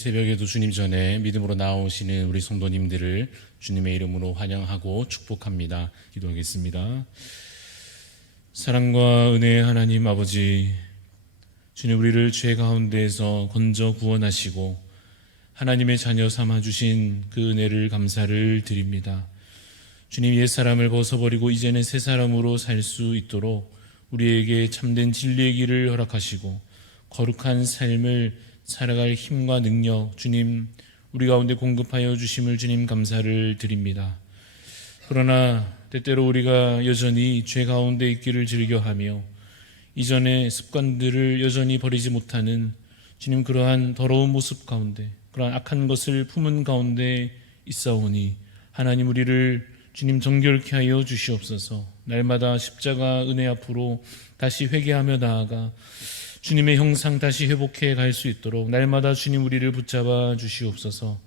새벽에도 주님 전에 믿음으로 나오시는 우리 성도님들을 주님의 이름으로 환영하고 축복합니다. 기도하겠습니다. 사랑과 은혜의 하나님 아버지, 주님 우리를 죄 가운데에서 건져 구원하시고 하나님의 자녀 삼아주신 그 은혜를 감사를 드립니다. 주님, 옛사람을 벗어버리고 이제는 새 사람으로 살 수 있도록 우리에게 참된 진리의 길을 허락하시고 거룩한 삶을 살아갈 힘과 능력 주님 우리 가운데 공급하여 주심을 주님 감사를 드립니다. 그러나 때때로 우리가 여전히 죄 가운데 있기를 즐겨하며 이전의 습관들을 여전히 버리지 못하는 주님 그러한 더러운 모습 가운데, 그러한 악한 것을 품은 가운데 있사오니 하나님 우리를 주님 정결케 하여 주시옵소서. 날마다 십자가 은혜 앞으로 다시 회개하며 나아가 주님의 형상 다시 회복해 갈 수 있도록 날마다 주님 우리를 붙잡아 주시옵소서.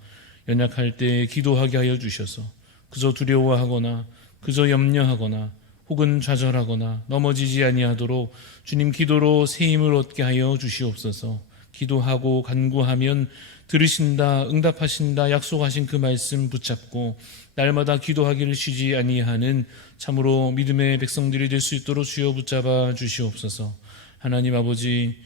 연약할 때 기도하게 하여 주셔서 그저 두려워하거나 그저 염려하거나 혹은 좌절하거나 넘어지지 아니하도록 주님 기도로 새 힘을 얻게 하여 주시옵소서. 기도하고 간구하면 들으신다, 응답하신다 약속하신 그 말씀 붙잡고 날마다 기도하기를 쉬지 아니하는 참으로 믿음의 백성들이 될 수 있도록 주여 붙잡아 주시옵소서. 하나님 아버지,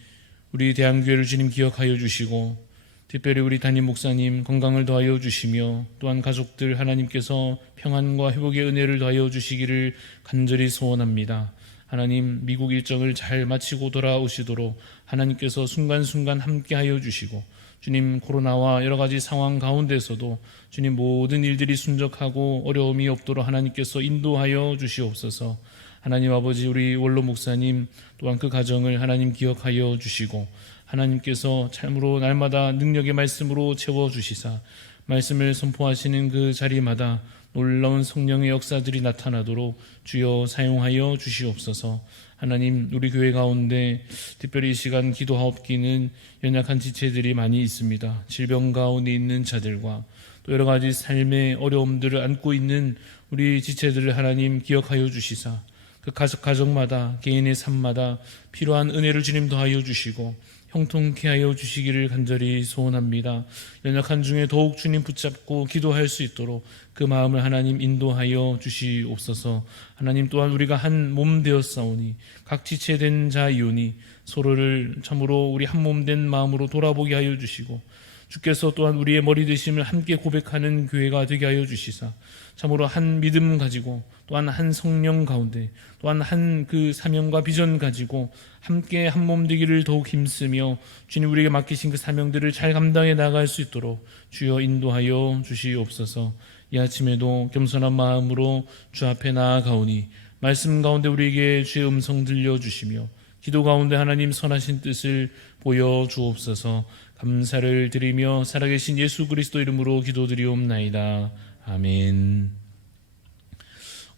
우리 대한교회를 주님 기억하여 주시고 특별히 우리 담임 목사님 건강을 더하여 주시며 또한 가족들 하나님께서 평안과 회복의 은혜를 더하여 주시기를 간절히 소원합니다. 하나님, 미국 일정을 잘 마치고 돌아오시도록 하나님께서 순간순간 함께하여 주시고 주님 코로나와 여러 가지 상황 가운데서도 주님 모든 일들이 순적하고 어려움이 없도록 하나님께서 인도하여 주시옵소서. 하나님 아버지, 우리 원로 목사님 또한 그 가정을 하나님 기억하여 주시고 하나님께서 참으로 날마다 능력의 말씀으로 채워주시사 말씀을 선포하시는 그 자리마다 놀라운 성령의 역사들이 나타나도록 주여 사용하여 주시옵소서. 하나님, 우리 교회 가운데 특별히 이 시간 기도하옵기는 연약한 지체들이 많이 있습니다. 질병 가운데 있는 자들과 또 여러 가지 삶의 어려움들을 안고 있는 우리 지체들을 하나님 기억하여 주시사 그 가정마다 개인의 삶마다 필요한 은혜를 주님 더하여 주시고 형통케 하여 주시기를 간절히 소원합니다. 연약한 중에 더욱 주님 붙잡고 기도할 수 있도록 그 마음을 하나님 인도하여 주시옵소서. 하나님, 또한 우리가 한 몸 되었사오니 각 지체된 자이오니 서로를 참으로 우리 한 몸 된 마음으로 돌아보게 하여 주시고 주께서 또한 우리의 머리 되심을 함께 고백하는 교회가 되게 하여 주시사 참으로 한 믿음 가지고 또한 한 성령 가운데 또한 한 그 사명과 비전 가지고 함께 한 몸 되기를 더욱 힘쓰며 주님 우리에게 맡기신 그 사명들을 잘 감당해 나갈 수 있도록 주여 인도하여 주시옵소서. 이 아침에도 겸손한 마음으로 주 앞에 나아가오니 말씀 가운데 우리에게 주의 음성 들려주시며 기도 가운데 하나님 선하신 뜻을 보여주옵소서. 감사를 드리며 살아계신 예수 그리스도 이름으로 기도드리옵나이다. 아멘.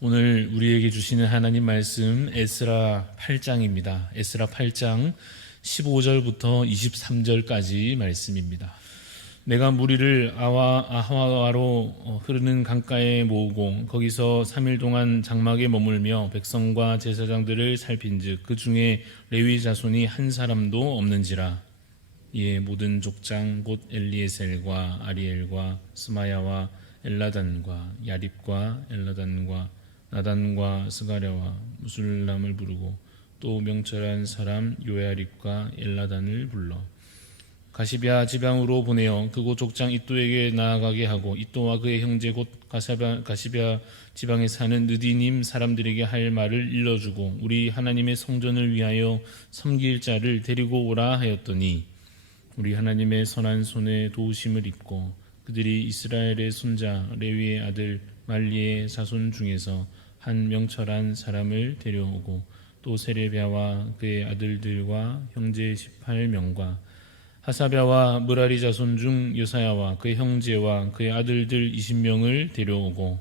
오늘 우리에게 주시는 하나님 말씀 에스라 8장입니다. 에스라 8장 15절부터 23절까지 말씀입니다. 내가 무리를 아하와로 흐르는 강가에 모으고 거기서 3일 동안 장막에 머물며 백성과 제사장들을 살핀즉 그 중에 레위 자손이 한 사람도 없는지라. 이에 모든 족장 곧 엘리에셀과 아리엘과 스마야와 엘라단과 야립과 엘라단과 나단과 스가랴와 무술람을 부르고 또 명철한 사람 요야립과 엘라단을 불러 가시비아 지방으로 보내어 그곳 족장 이또에게 나아가게 하고 이또와 그의 형제 곧 가시비아 지방에 사는 느디님 사람들에게 할 말을 일러주고 우리 하나님의 성전을 위하여 섬길 자를 데리고 오라 하였더니 우리 하나님의 선한 손에 도우심을 입고 그들이 이스라엘의 손자 레위의 아들 말리의 자손 중에서 한 명철한 사람을 데려오고 또 세레비아와 그의 아들들과 형제 18명과 하사랴와 므라리 자손 중 여사야와 그의 형제와 그의 아들들 20명을 데려오고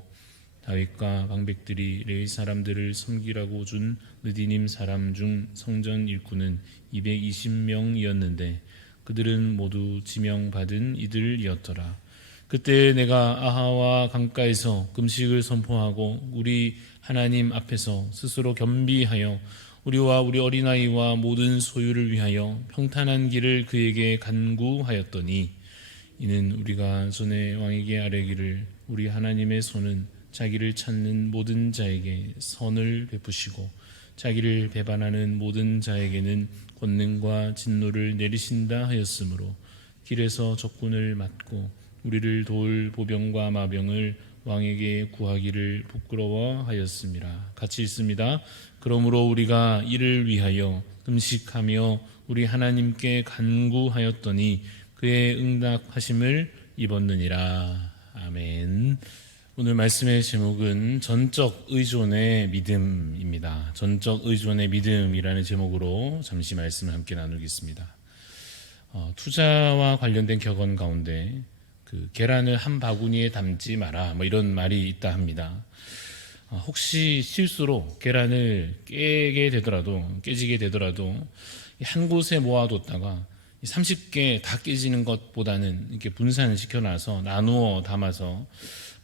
다윗과 방백들이 레위 사람들을 섬기라고 준 느디님 사람 중 성전 일꾼은 220명이었는데 그들은 모두 지명받은 이들이었더라. 그때 내가 아하와 강가에서 금식을 선포하고 우리 하나님 앞에서 스스로 겸비하여 우리와 우리 어린아이와 모든 소유를 위하여 평탄한 길을 그에게 간구하였더니 이는 우리가 전에 왕에게 아뢰기를 우리 하나님의 손은 자기를 찾는 모든 자에게 선을 베푸시고 자기를 배반하는 모든 자에게는 권능과 진노를 내리신다 하였으므로 길에서 적군을 맞고 우리를 도울 보병과 마병을 왕에게 구하기를 부끄러워하였습니다. 같이 읽습니다. 그러므로 우리가 이를 위하여 금식하며 우리 하나님께 간구하였더니 그의 응답하심을 입었느니라. 아멘. 오늘 말씀의 제목은 전적 의존의 믿음입니다. 전적 의존의 믿음이라는 제목으로 잠시 말씀을 함께 나누겠습니다. 투자와 관련된 격언 가운데 계란을 한 바구니에 담지 마라 이런 말이 있다 합니다. 혹시 실수로 계란을 깨지게 되더라도 한 곳에 모아뒀다가 30개 다 깨지는 것보다는 이렇게 분산시켜놔서 나누어 담아서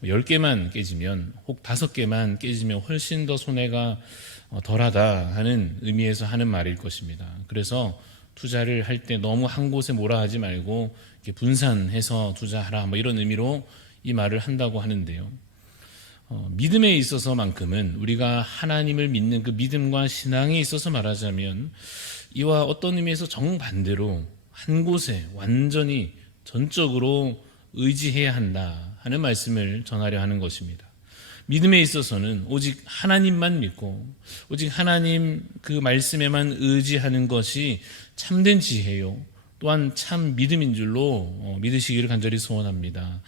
10개만 깨지면 혹 5개만 깨지면 훨씬 더 손해가 덜하다 하는 의미에서 하는 말일 것입니다. 그래서 투자를 할 때 너무 한 곳에 몰아 하지 말고 이렇게 분산해서 투자하라 이런 의미로 이 말을 한다고 하는데요. 믿음에 있어서만큼은 우리가 하나님을 믿는 그 믿음과 신앙에 있어서 말하자면 이와 어떤 의미에서 정반대로 한 곳에 완전히 전적으로 의지해야 한다 하는 말씀을 전하려 하는 것입니다. 믿음에 있어서는 오직 하나님만 믿고 오직 하나님 그 말씀에만 의지하는 것이 참된 지혜요 또한 참 믿음인 줄로 믿으시기를 간절히 소원합니다.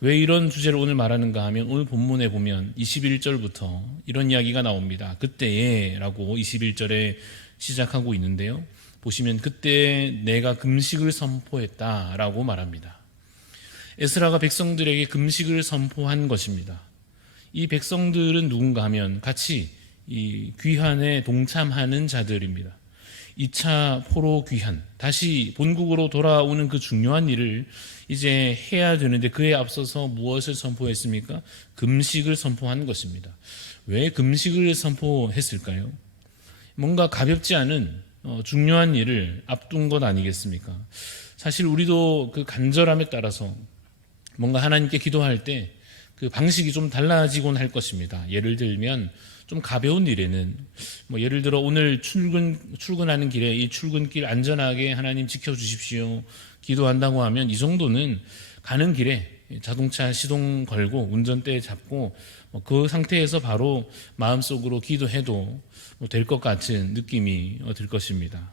왜 이런 주제를 오늘 말하는가 하면 오늘 본문에 보면 21절부터 이런 이야기가 나옵니다. 그때에 라고 21절에 시작하고 있는데요. 보시면 그때 내가 금식을 선포했다라고 말합니다. 에스라가 백성들에게 금식을 선포한 것입니다. 이 백성들은 누군가 하면 같이 이 귀환에 동참하는 자들입니다. 2차 포로 귀환, 다시 본국으로 돌아오는 그 중요한 일을 이제 해야 되는데 그에 앞서서 무엇을 선포했습니까? 금식을 선포한 것입니다. 왜 금식을 선포했을까요? 뭔가 가볍지 않은 중요한 일을 앞둔 것 아니겠습니까? 사실 우리도 그 간절함에 따라서 뭔가 하나님께 기도할 때 그 방식이 좀 달라지곤 할 것입니다. 예를 들면 좀 가벼운 일에는 예를 들어 오늘 출근하는 길에 이 출근길 안전하게 하나님 지켜주십시오 기도한다고 하면 이 정도는 가는 길에 자동차 시동 걸고 운전대 잡고 그 상태에서 바로 마음속으로 기도해도 될 것 같은 느낌이 들 것입니다.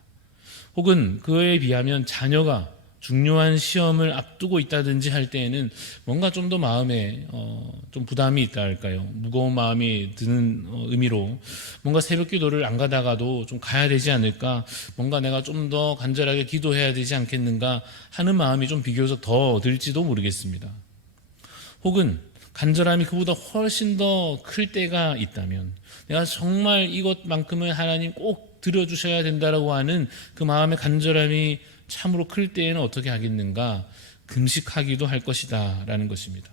혹은 그에 비하면 자녀가 중요한 시험을 앞두고 있다든지 할 때에는 뭔가 좀 더 마음에 좀 부담이 있다 할까요? 무거운 마음이 드는 의미로 뭔가 새벽 기도를 안 가다가도 좀 가야 되지 않을까? 뭔가 내가 좀 더 간절하게 기도해야 되지 않겠는가 하는 마음이 좀 비교적 더 들지도 모르겠습니다. 혹은 간절함이 그보다 훨씬 더 클 때가 있다면 내가 정말 이것만큼은 하나님 꼭 드려주셔야 된다라고 하는 그 마음의 간절함이 참으로 클 때에는 어떻게 하겠는가? 금식하기도 할 것이다 라는 것입니다.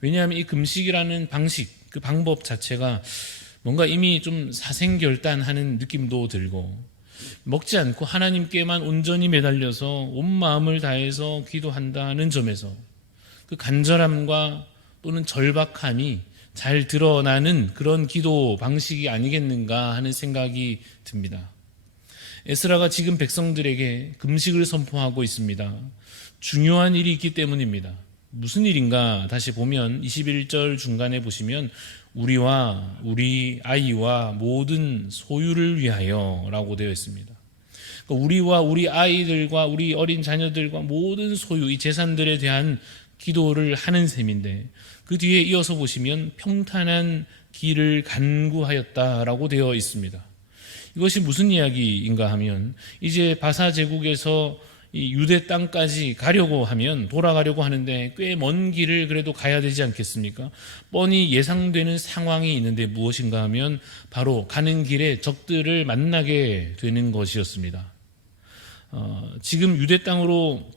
왜냐하면 이 금식이라는 방식, 그 방법 자체가 뭔가 이미 좀 사생결단하는 느낌도 들고 먹지 않고 하나님께만 온전히 매달려서 온 마음을 다해서 기도한다는 점에서 그 간절함과 또는 절박함이 잘 드러나는 그런 기도 방식이 아니겠는가 하는 생각이 듭니다. 에스라가 지금 백성들에게 금식을 선포하고 있습니다. 중요한 일이 있기 때문입니다. 무슨 일인가 다시 보면 21절 중간에 보시면 우리와 우리 아이와 모든 소유를 위하여 라고 되어 있습니다. 그러니까 우리와 우리 아이들과 우리 어린 자녀들과 모든 소유, 이 재산들에 대한 기도를 하는 셈인데 그 뒤에 이어서 보시면 평탄한 길을 간구하였다라고 되어 있습니다. 이것이 무슨 이야기인가 하면 이제 바사 제국에서 이 유대 땅까지 가려고 하면 돌아가려고 하는데 꽤 먼 길을 그래도 가야 되지 않겠습니까? 뻔히 예상되는 상황이 있는데 무엇인가 하면 바로 가는 길에 적들을 만나게 되는 것이었습니다. 지금 유대 땅으로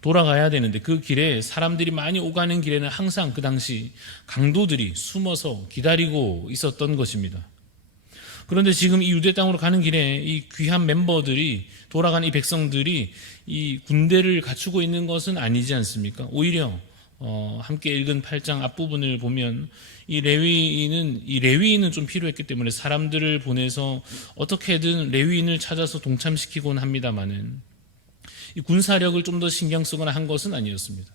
돌아가야 되는데 그 길에 사람들이 많이 오가는 길에는 항상 그 당시 강도들이 숨어서 기다리고 있었던 것입니다. 그런데 지금 이 유대 땅으로 가는 길에 이 귀한 멤버들이, 돌아간 이 백성들이 이 군대를 갖추고 있는 것은 아니지 않습니까? 오히려 함께 읽은 8장 앞부분을 보면 이 레위인은 좀 필요했기 때문에 사람들을 보내서 어떻게든 레위인을 찾아서 동참시키곤 합니다만은 이 군사력을 좀 더 신경 쓰거나 한 것은 아니었습니다.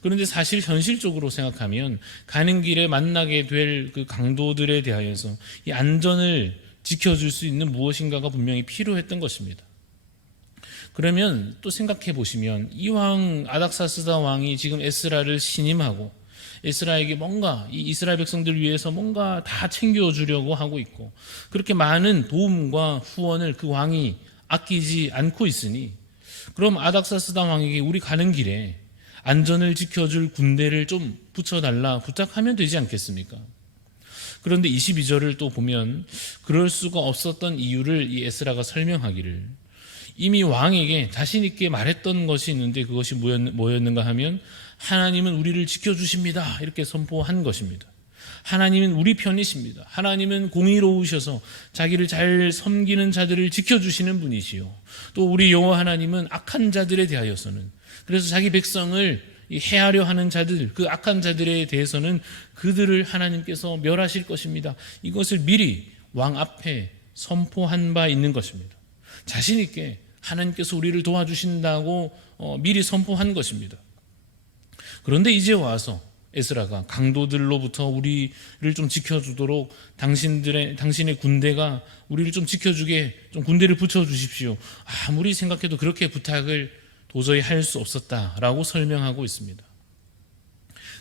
그런데 사실 현실적으로 생각하면 가는 길에 만나게 될 그 강도들에 대하여서 이 안전을 지켜줄 수 있는 무엇인가가 분명히 필요했던 것입니다. 그러면 또 생각해 보시면 이 왕 아닥사스다 왕이 지금 에스라를 신임하고 에스라에게 뭔가 이 이스라엘 백성들을 위해서 뭔가 다 챙겨주려고 하고 있고 그렇게 많은 도움과 후원을 그 왕이 아끼지 않고 있으니 그럼 아닥사스다 왕에게 우리 가는 길에 안전을 지켜줄 군대를 좀 붙여달라 부탁하면 되지 않겠습니까? 그런데 22절을 또 보면 그럴 수가 없었던 이유를 이 에스라가 설명하기를 이미 왕에게 자신 있게 말했던 것이 있는데 그것이 뭐였는가 하면 하나님은 우리를 지켜주십니다 이렇게 선포한 것입니다. 하나님은 우리 편이십니다. 하나님은 공의로우셔서 자기를 잘 섬기는 자들을 지켜주시는 분이시요 또 우리 여호와 하나님은 악한 자들에 대하여서는 그래서 자기 백성을 해하려 하는 자들, 그 악한 자들에 대해서는 그들을 하나님께서 멸하실 것입니다. 이것을 미리 왕 앞에 선포한 바 있는 것입니다. 자신 있게 하나님께서 우리를 도와주신다고 미리 선포한 것입니다. 그런데 이제 와서 에스라가 강도들로부터 우리를 좀 지켜주도록 당신의 군대가 우리를 좀 지켜주게 좀 군대를 붙여주십시오. 아무리 생각해도 그렇게 부탁을 도저히 할 수 없었다라고 설명하고 있습니다.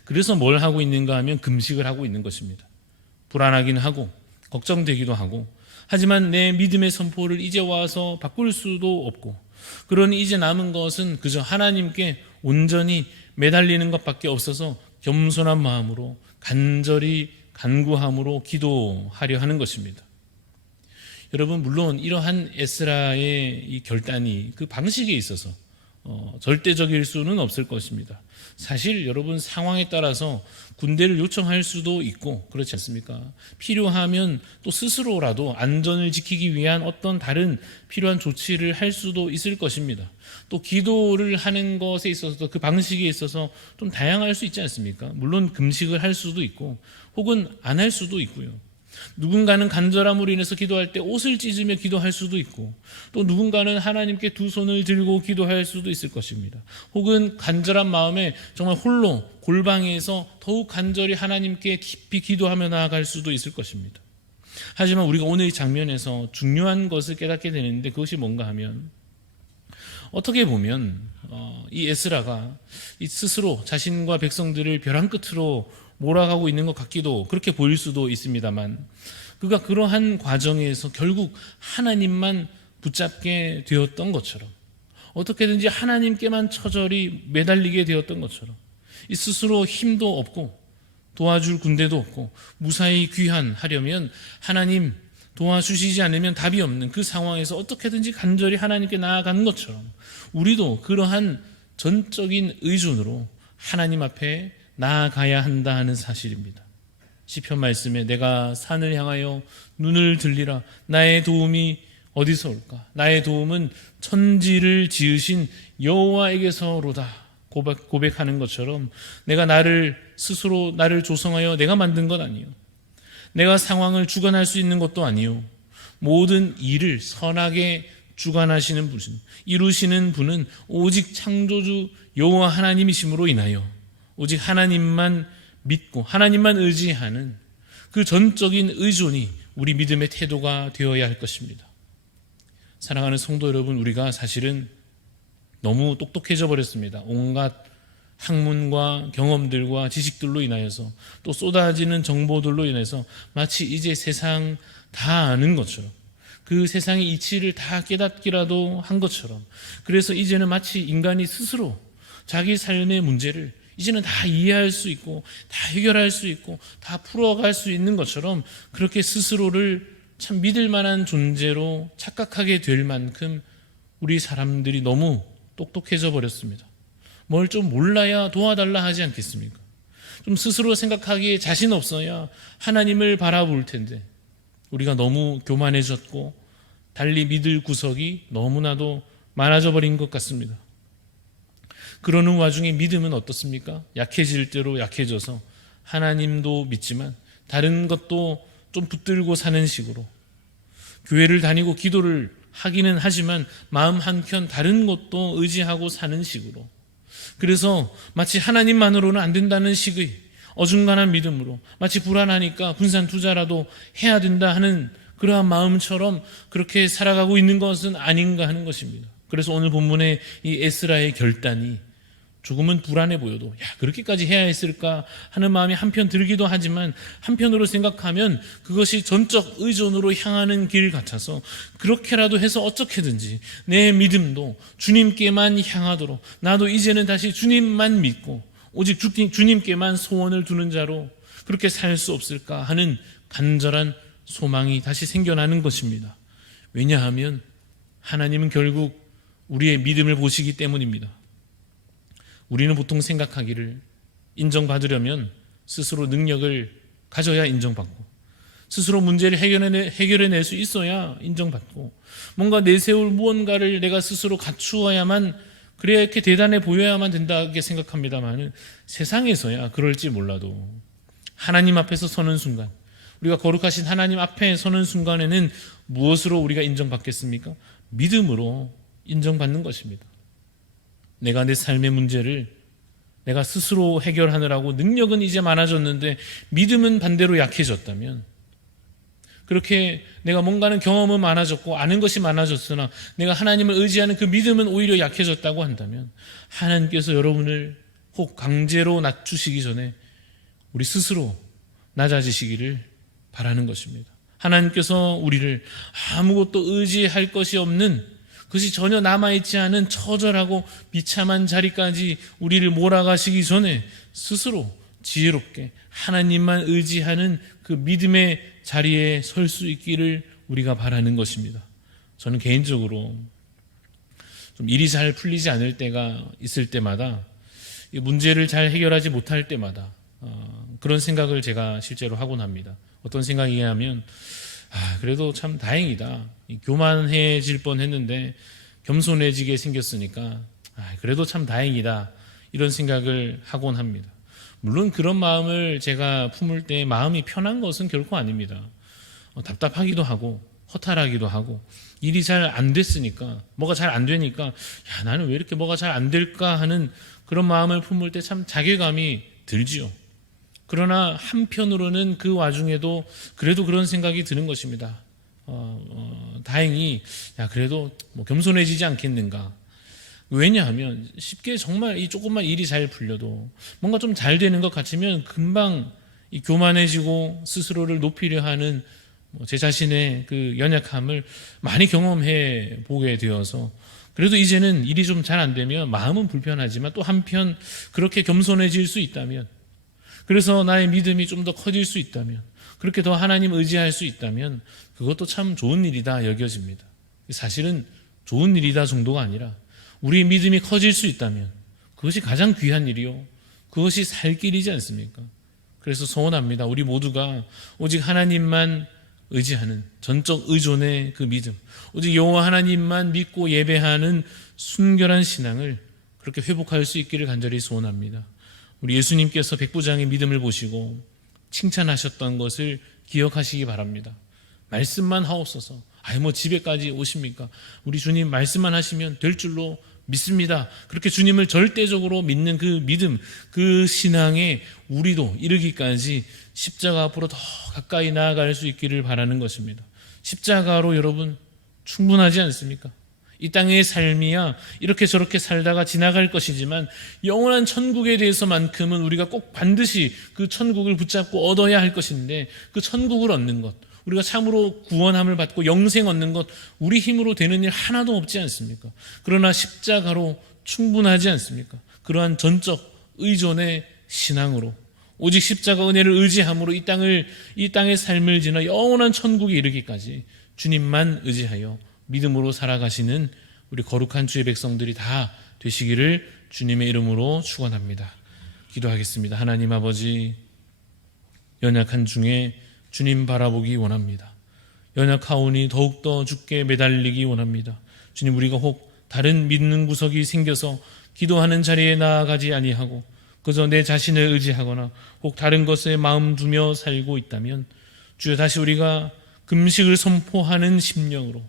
그래서 뭘 하고 있는가 하면 금식을 하고 있는 것입니다. 불안하긴 하고 걱정되기도 하고 하지만 내 믿음의 선포를 이제 와서 바꿀 수도 없고 그러니 이제 남은 것은 그저 하나님께 온전히 매달리는 것밖에 없어서 겸손한 마음으로 간절히 간구함으로 기도하려 하는 것입니다. 여러분 물론 이러한 에스라의 이 결단이 그 방식에 있어서 절대적일 수는 없을 것입니다. 사실 여러분 상황에 따라서 군대를 요청할 수도 있고 그렇지 않습니까? 필요하면 또 스스로라도 안전을 지키기 위한 어떤 다른 필요한 조치를 할 수도 있을 것입니다. 또 기도를 하는 것에 있어서도 그 방식에 있어서 좀 다양할 수 있지 않습니까? 물론 금식을 할 수도 있고 혹은 안 할 수도 있고요. 누군가는 간절함으로 인해서 기도할 때 옷을 찢으며 기도할 수도 있고 또 누군가는 하나님께 두 손을 들고 기도할 수도 있을 것입니다. 혹은 간절한 마음에 정말 홀로 골방에서 더욱 간절히 하나님께 깊이 기도하며 나아갈 수도 있을 것입니다. 하지만 우리가 오늘 이 장면에서 중요한 것을 깨닫게 되는데 그것이 뭔가 하면 어떻게 보면 이 에스라가 스스로 자신과 백성들을 벼랑 끝으로 몰아가고 있는 것 같기도 그렇게 보일 수도 있습니다만 그가 그러한 과정에서 결국 하나님만 붙잡게 되었던 것처럼 어떻게든지 하나님께만 처절히 매달리게 되었던 것처럼 이 스스로 힘도 없고 도와줄 군대도 없고 무사히 귀환하려면 하나님 도와주시지 않으면 답이 없는 그 상황에서 어떻게든지 간절히 하나님께 나아가는 것처럼 우리도 그러한 전적인 의존으로 하나님 앞에 나아가야 한다 하는 사실입니다. 시편 말씀에 내가 산을 향하여 눈을 들리라 나의 도움이 어디서 올까? 나의 도움은 천지를 지으신 여호와에게서로다 고백하는 것처럼 내가 스스로 나를 조성하여 내가 만든 것 아니요 내가 상황을 주관할 수 있는 것도 아니요 모든 일을 선하게 주관하시는 분 이루시는 분은 오직 창조주 여호와 하나님이심으로 인하여 오직 하나님만 믿고 하나님만 의지하는 그 전적인 의존이 우리 믿음의 태도가 되어야 할 것입니다. 사랑하는 성도 여러분, 우리가 사실은 너무 똑똑해져 버렸습니다. 온갖 학문과 경험들과 지식들로 인하여서 또 쏟아지는 정보들로 인해서 마치 이제 세상 다 아는 것처럼 그 세상의 이치를 다 깨닫기라도 한 것처럼 그래서 이제는 마치 인간이 스스로 자기 삶의 문제를 이제는 다 이해할 수 있고 다 해결할 수 있고 다 풀어갈 수 있는 것처럼 그렇게 스스로를 참 믿을 만한 존재로 착각하게 될 만큼 우리 사람들이 너무 똑똑해져 버렸습니다. 뭘 좀 몰라야 도와달라 하지 않겠습니까? 좀 스스로 생각하기에 자신 없어야 하나님을 바라볼 텐데 우리가 너무 교만해졌고 달리 믿을 구석이 너무나도 많아져 버린 것 같습니다. 그러는 와중에 믿음은 어떻습니까? 약해질 대로 약해져서 하나님도 믿지만 다른 것도 좀 붙들고 사는 식으로, 교회를 다니고 기도를 하기는 하지만 마음 한켠 다른 것도 의지하고 사는 식으로, 그래서 마치 하나님만으로는 안 된다는 식의 어중간한 믿음으로, 마치 불안하니까 분산 투자라도 해야 된다 하는 그러한 마음처럼 그렇게 살아가고 있는 것은 아닌가 하는 것입니다. 그래서 오늘 본문의 이 에스라의 결단이 조금은 불안해 보여도, 야, 그렇게까지 해야 했을까 하는 마음이 한편 들기도 하지만, 한편으로 생각하면 그것이 전적 의존으로 향하는 길 같아서 그렇게라도 해서 어떻게든지 내 믿음도 주님께만 향하도록, 나도 이제는 다시 주님만 믿고 오직 주님께만 소원을 두는 자로 그렇게 살 수 없을까 하는 간절한 소망이 다시 생겨나는 것입니다. 왜냐하면 하나님은 결국 우리의 믿음을 보시기 때문입니다. 우리는 보통 생각하기를 인정받으려면 스스로 능력을 가져야 인정받고, 스스로 문제를 해결해낼 수 있어야 인정받고, 뭔가 내세울 무언가를 내가 스스로 갖추어야만, 그래야 이렇게 대단해 보여야만 된다고 생각합니다만, 세상에서야 그럴지 몰라도 하나님 앞에서 서는 순간, 우리가 거룩하신 하나님 앞에 서는 순간에는 무엇으로 우리가 인정받겠습니까? 믿음으로 인정받는 것입니다. 내가 내 삶의 문제를 내가 스스로 해결하느라고 능력은 이제 많아졌는데 믿음은 반대로 약해졌다면, 그렇게 내가 뭔가는 경험은 많아졌고 아는 것이 많아졌으나 내가 하나님을 의지하는 그 믿음은 오히려 약해졌다고 한다면, 하나님께서 여러분을 혹 강제로 낮추시기 전에 우리 스스로 낮아지시기를 바라는 것입니다. 하나님께서 우리를 아무것도 의지할 것이 없는, 그것이 전혀 남아있지 않은 처절하고 비참한 자리까지 우리를 몰아가시기 전에 스스로 지혜롭게 하나님만 의지하는 그 믿음의 자리에 설 수 있기를 우리가 바라는 것입니다. 저는 개인적으로 좀 일이 잘 풀리지 않을 때가 있을 때마다, 문제를 잘 해결하지 못할 때마다 그런 생각을 제가 실제로 하곤 합니다. 어떤 생각이냐면, 그래도 참 다행이다. 교만해질 뻔했는데 겸손해지게 생겼으니까 그래도 참 다행이다. 이런 생각을 하곤 합니다. 물론 그런 마음을 제가 품을 때 마음이 편한 것은 결코 아닙니다. 답답하기도 하고 허탈하기도 하고, 일이 잘 안 됐으니까, 뭐가 잘 안 되니까, 야, 나는 왜 이렇게 뭐가 잘 안 될까 하는 그런 마음을 품을 때 참 자괴감이 들지요. 그러나 한편으로는 그 와중에도 그래도 그런 생각이 드는 것입니다. 다행히 그래도 겸손해지지 않겠는가. 왜냐하면 쉽게 정말 이 조금만 일이 잘 풀려도 뭔가 좀 잘 되는 것 같으면 금방 이 교만해지고 스스로를 높이려 하는 제 자신의 그 연약함을 많이 경험해 보게 되어서, 그래도 이제는 일이 좀 잘 안 되면 마음은 불편하지만 또 한편 그렇게 겸손해질 수 있다면, 그래서 나의 믿음이 좀 더 커질 수 있다면, 그렇게 더 하나님 의지할 수 있다면 그것도 참 좋은 일이다 여겨집니다. 사실은 좋은 일이다 정도가 아니라 우리의 믿음이 커질 수 있다면 그것이 가장 귀한 일이요, 그것이 살 길이지 않습니까? 그래서 소원합니다. 우리 모두가 오직 하나님만 의지하는 전적 의존의 그 믿음, 오직 여호와 하나님만 믿고 예배하는 순결한 신앙을 그렇게 회복할 수 있기를 간절히 소원합니다. 우리 예수님께서 백부장의 믿음을 보시고 칭찬하셨던 것을 기억하시기 바랍니다. 말씀만 하옵소서. 집에까지 오십니까? 우리 주님 말씀만 하시면 될 줄로 믿습니다. 그렇게 주님을 절대적으로 믿는 그 믿음, 그 신앙에 우리도 이르기까지 십자가 앞으로 더 가까이 나아갈 수 있기를 바라는 것입니다. 십자가로 여러분 충분하지 않습니까? 이 땅의 삶이야 이렇게 저렇게 살다가 지나갈 것이지만, 영원한 천국에 대해서만큼은 우리가 꼭 반드시 그 천국을 붙잡고 얻어야 할 것인데, 그 천국을 얻는 것, 우리가 참으로 구원함을 받고 영생 얻는 것, 우리 힘으로 되는 일 하나도 없지 않습니까? 그러나 십자가로 충분하지 않습니까? 그러한 전적 의존의 신앙으로, 오직 십자가 은혜를 의지함으로 이 땅의 삶을 지나 영원한 천국에 이르기까지 주님만 의지하여 믿음으로 살아가시는 우리 거룩한 주의 백성들이 다 되시기를 주님의 이름으로 축원합니다. 기도하겠습니다. 하나님 아버지, 연약한 중에 주님 바라보기 원합니다. 연약하오니 더욱더 주께 매달리기 원합니다. 주님, 우리가 혹 다른 믿는 구석이 생겨서 기도하는 자리에 나아가지 아니하고 그저 내 자신을 의지하거나 혹 다른 것에 마음 두며 살고 있다면 주여, 다시 우리가 금식을 선포하는 심령으로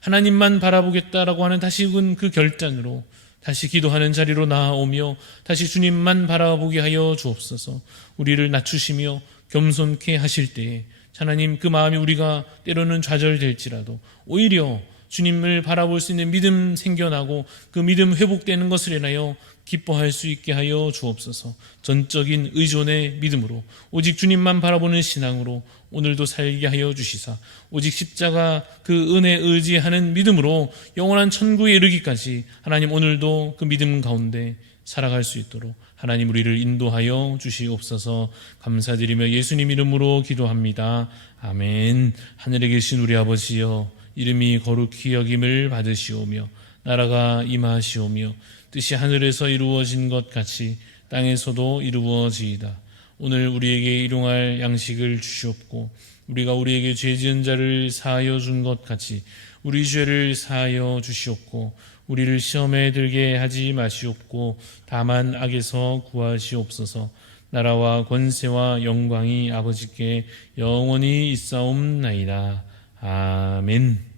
하나님만 바라보겠다라고 하는 다시 그 결단으로 다시 기도하는 자리로 나아오며 다시 주님만 바라보게 하여 주옵소서. 우리를 낮추시며 겸손케 하실 때에 하나님, 그 마음이 우리가 때로는 좌절될지라도 오히려 주님을 바라볼 수 있는 믿음 생겨나고 그 믿음 회복되는 것을 인하여 기뻐할 수 있게 하여 주옵소서. 전적인 의존의 믿음으로 오직 주님만 바라보는 신앙으로 오늘도 살게 하여 주시사 오직 십자가 그 은혜 의지하는 믿음으로 영원한 천국에 이르기까지 하나님, 오늘도 그 믿음 가운데 살아갈 수 있도록 하나님 우리를 인도하여 주시옵소서. 감사드리며 예수님 이름으로 기도합니다. 아멘. 하늘에 계신 우리 아버지여, 이름이 거룩히 여김을 받으시오며 나라가 임하시오며 뜻이 하늘에서 이루어진 것 같이 땅에서도 이루어지이다. 오늘 우리에게 일용할 양식을 주시옵고 우리가 우리에게 죄 지은 자를 사하여 준 것 같이 우리 죄를 사하여 주시옵고 우리를 시험에 들게 하지 마시옵고 다만 악에서 구하시옵소서. 나라와 권세와 영광이 아버지께 영원히 있사옵나이다. 아멘.